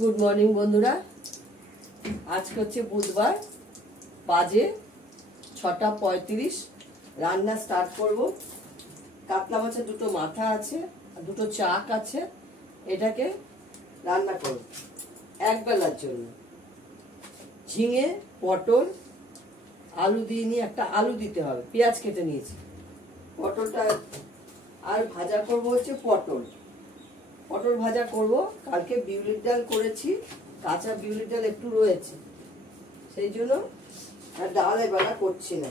Good morning বন্ধুরা, আজকে হচ্ছে বুধবার, বাজে 6:35। রান্না স্টার্ট করব। কাতলা মাছের দুটো মাথা আছে আর দুটো চাক আছে, এটাকে রান্না করব এক বেলার জন্য। ঝিঙে, পটল, আলু দিয়ে নিয়ে একটা আলু দিতে হবে, পেঁয়াজ কেটে নিয়েছি। পটলটা আর ভাজা করব হচ্ছে পটল ভাজা করব। কালকে বিউলির ডাল করেছি, কাঁচা বিউলির ডাল একটু রয়েছে, সেই জন্য আর ডাল এবেলা করছি না।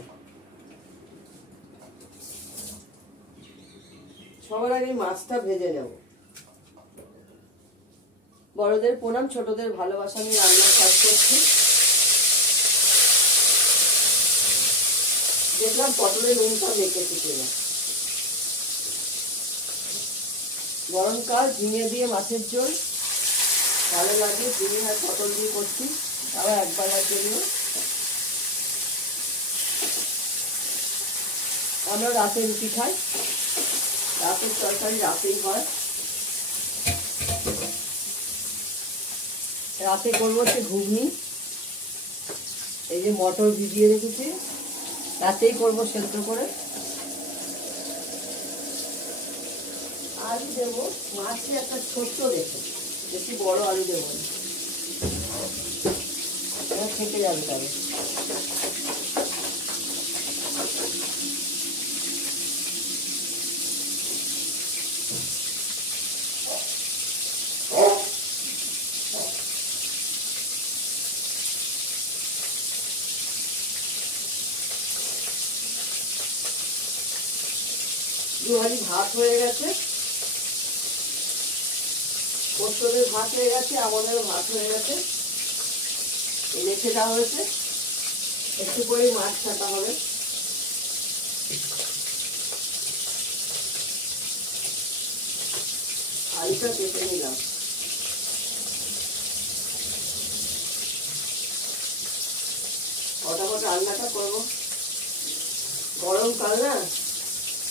সবার আগে মাছটা ভেজে নেব। বড়দের প্রণাম, ছোটদের ভালোবাসা, আমি রান্নার কাজ করছি। দেখলাম পটলের নুনটা মেখেছি কিনা। গরমকাল, ঝিঙে দিয়ে মাছের ঝোল ভালো লাগে। ঝিঙে আর পটল দিয়ে করছি, আবার একবেলার জন্য। আমরা রাতে রুটি খাই, রাতের তরকারি রাতেই হয়। রাতে করবো হচ্ছে ঘুগনি। এই যে মটর ভিজিয়ে রেখেছি, রাতেই করবো সেদ্ধ করে। আলু দেবো, মাছটি একটা ছোট্ট দেখে, বেশি বড় আলু দেবো না, থেকে যাবে তবে। দুহারি ভাত হয়ে গেছে, পোস্তদের ভাত হয়ে গেছে, আমাদেরও ভাত হয়ে গেছে। রেখে দেওয়া হয়েছে, একটু করে মাছ কাটা হবে। আলুটা কেটে নিলাম। ফটাফট রান্নাটা করবো। গরমকাল না,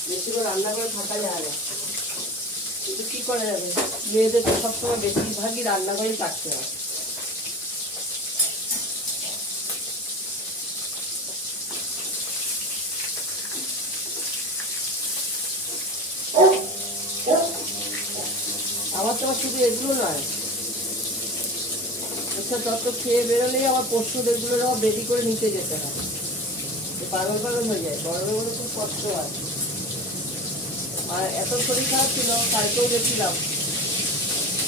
বেশি করে রান্না করে থাকা যায় না, কিন্তু কি করা যাবে, মেয়েদের তো সবসময় বেশিরভাগই রান্নাঘরেই থাকতে হয়। আমার তো শুধু এগুলো নয়, এসব তত খেয়ে বেরোলেই আমার পরশু এগুলো রেডি করে নিতে যেতে হয়। পাগল হয়ে যায়, গরমের মধ্যে খুব কষ্ট হয়। আর এত শরীর খারাপ ছিল, কালকেও গেছিলাম,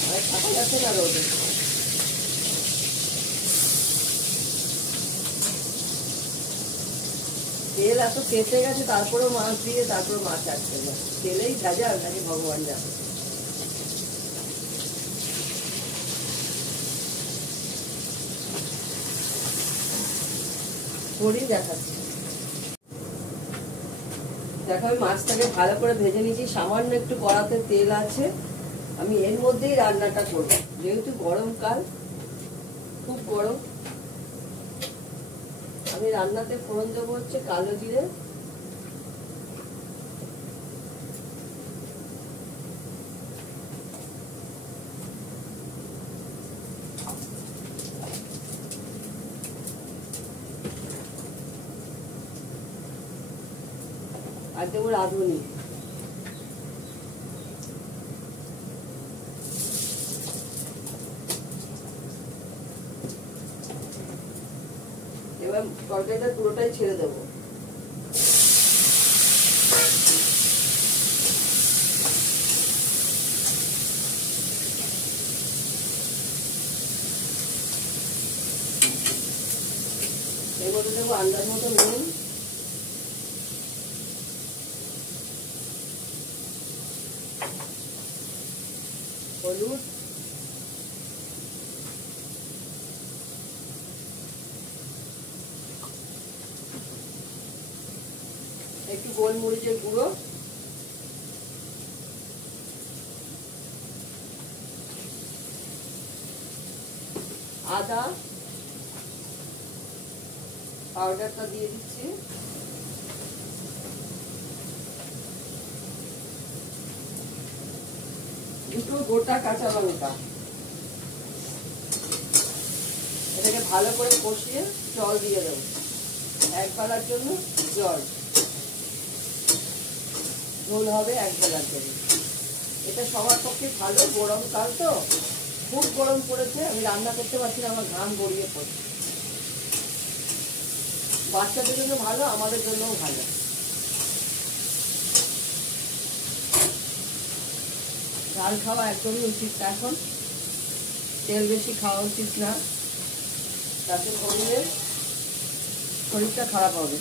আর থাকা যাচ্ছে না রোদে। তেল এত কেটে গেছে, তারপরেও মাছ দিয়ে তারপরে মাছ আসছে না। তেলেই ভেজাল নাকি ভগবান জানে। করি দেখাচ্ছি। দেখো, আমি মাছটাকে ভালো করে ভেজে নিয়েছি। সামান্য একটু কড়াতে তেল আছে, আমি এর মধ্যেই রান্নাটা করবো। যেহেতু গরমকাল, খুব গরম, আমি রান্নাতে ফোড়ন দেবো হচ্ছে কালো জিরে, আর দেবো রাঁধুনি। এবার তরকারিটা পুরোটাই ছেড়ে দেবো। এর মধ্যে দেবো আন্দাজ মতো নুন, হলুদ, একটু গোলমরিচের গুঁড়ো, আদা পাউডারটা দিয়ে দিচ্ছি, দুটো গোটা কাঁচা লঙ্কা, এটাকে ভালো করে কষিয়ে জল দিয়ে দেবো, এক বেলার জন্য জল, ঝোল হবে এক বেলার জন্য। এটা সবার পক্ষে ভালো, গরমকাল তো খুব গরম পড়েছে, আমি রান্না করতে পারছি না, আমার ঘাম গড়িয়ে পড়ছে। বাচ্চাদের জন্য ভালো, আমাদের জন্যও ভালো। ঝাল খাওয়া একদমই উচিত না, এখন তেল বেশি খাওয়া উচিত না, তাতে শরীরটা খারাপ হবে।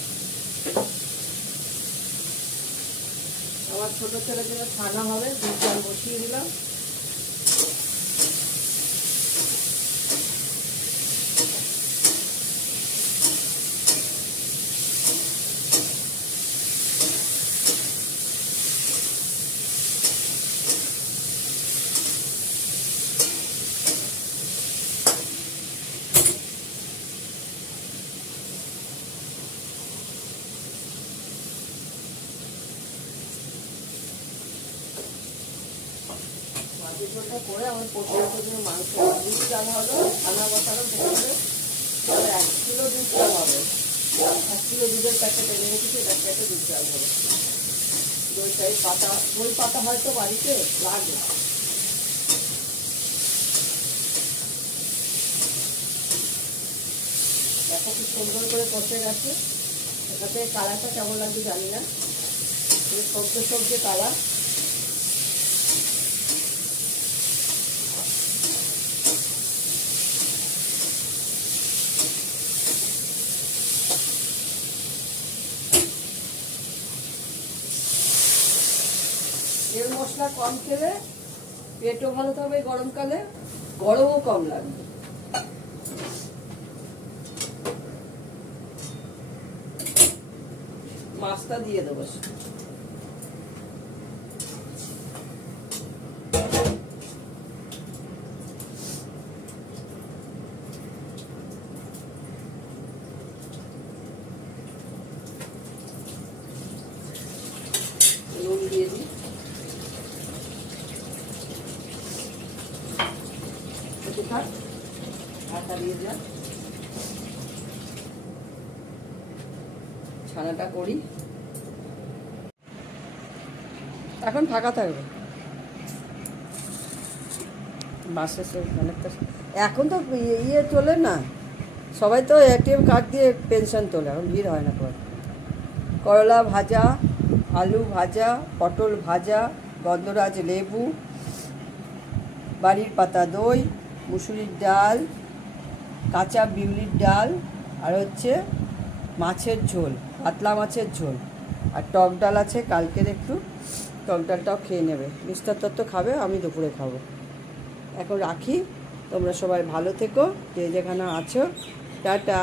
আমার ছোট ছেলের জন্য খানা হবে, দুধ জল বসিয়ে দিলাম। ঝোলটা করে আমার পোষার জন্য মাংস দুধ চাল হবে, খানা বসানো সেখানে 1 কিলো দুধ চাল হবে, 1 কিলো দুধের প্যাকেট এনে রেখেছি, এটা প্যাকেটে দুধ চাল হবে। দই পাতা হয়তো বাড়িতে লাগে। দেখো খুব সুন্দর করে কষে গেছে, এটাতে কালারটা কেমন লাগবে জানি না, সবজি সবজি কালার। তেল মশলা কম খেলে পেটও ভালো থাকবে, গরমকালে গরমও কম লাগবে। মাছটা দিয়ে দেবো, নুন দিয়ে দিই, ঢাকা দিয়ে দিলাম। ছানাটা করি, এখন ফাঁকা থাকবে। মাসে অনেকটা এখন তো ইয়ে তোলে না, সবাই তো এটিএম কার্ড দিয়ে পেনশন তোলে, এখন ভিড় হয় না। করলা ভাজা, আলু ভাজা, পটল ভাজা, গন্ধরাজ লেবু, বাড়ির পাতা দই, মুসুরির ডাল, কাঁচা বিউলির ডাল, আর হচ্ছে মাছের ঝোল, পাতলা মাছের ঝোল, আর টক ডাল আছে কালকের একটু, টক ডালটাও খেয়ে নেবে। মিস্টার তত্ত্ব খাবে, আমি দুপুরে খাবো। এখন রাখি, তোমরা সবাই ভালো থেকো, যে যেখানে আছো, টাটা।